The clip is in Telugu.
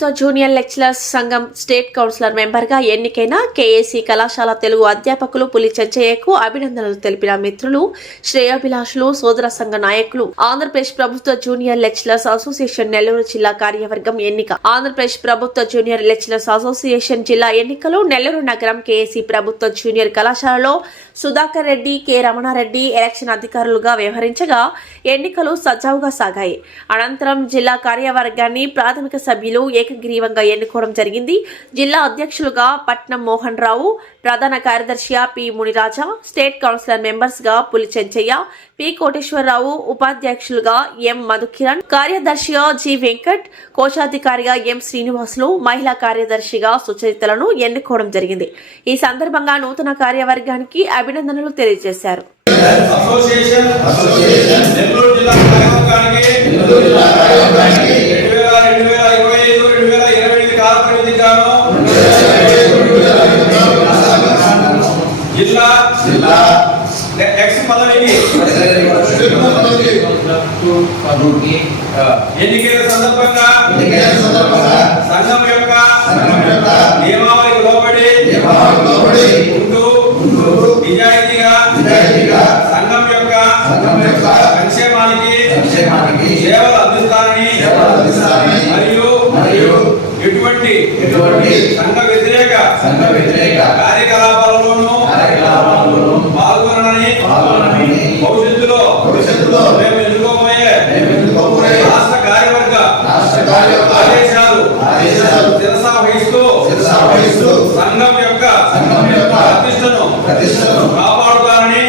ప్రభుత్వ జూనియర్ లెక్చరర్స్ సంఘం స్టేట్ కౌన్సిలర్ మెంబర్గా ఎన్నికైన కేఏసీ కళాశాల తెలుగు అధ్యాపకులు పులి చెంచయ్యకు అభినందనలు తెలిపిన మిత్రులు, శ్రేయోభిలాషులు, సోదర సంఘ నాయకులు. ఆంధ్రప్రదేశ్ ప్రభుత్వ జూనియర్ లెక్చరర్స్ అసోసియేషన్ నెల్లూరు జిల్లా కార్యవర్గం ఎన్నిక. ఆంధ్రప్రదేశ్ ప్రభుత్వ జూనియర్ లెక్చరర్స్ అసోసియేషన్ జిల్లా ఎన్నికలు నెల్లూరు నగరం కేఏసీ ప్రభుత్వ జూనియర్ కళాశాలలో సుధాకర్ రెడ్డి, కె రమణారెడ్డి ఎలక్షన్ అధికారులుగా వ్యవహరించగా ఎన్నికలు సజావుగా సాగాయి. అనంతరం జిల్లా కార్యవర్గాన్ని ప్రాథమిక సభ్యులు ఏకగ్రీవంగా ఎన్నుకోవడం జరిగింది. జిల్లా అధ్యక్షులుగా పట్నం మోహన్ రావు, ప్రధాన కార్యదర్శిగా P Muniraja, state councillor members గా పులి చెంచయ్య, పి కోటేశ్వరరావు, ఉపాధ్యక్షులుగా ఎం మధుకిరణ్, కార్యదర్శిగా జి వెంకట్, కోశాధికారిగా ఎం శ్రీనివాసులు, మహిళా కార్యదర్శిగా సుచరితలను ఎన్నుకోవడం జరిగింది. ఈ సందర్భంగా నూతన కార్యవర్గానికి అభినందనలు తెలియజేశారు. ఎన్నికల సందర్భంగా సంఘం యొక్క నియమావళికి లోబడి ఉంటూ నిజాయితీగా సంఘం యొక్క సంక్షేమానికి సేవలు అందిస్తారని మరియు ఎటువంటి సంఘ వ్యతిరేక కార్యకలాపాలలోనూ పాల్గొనని భవిష్యత్తులో మేము ఎదుర్కోబోయే రాష్ట్ర కార్యవర్గ ఆదేశాలు శిరసా వహిస్తూ సంఘం యొక్క ప్రతిష్టను కాపాడుతారని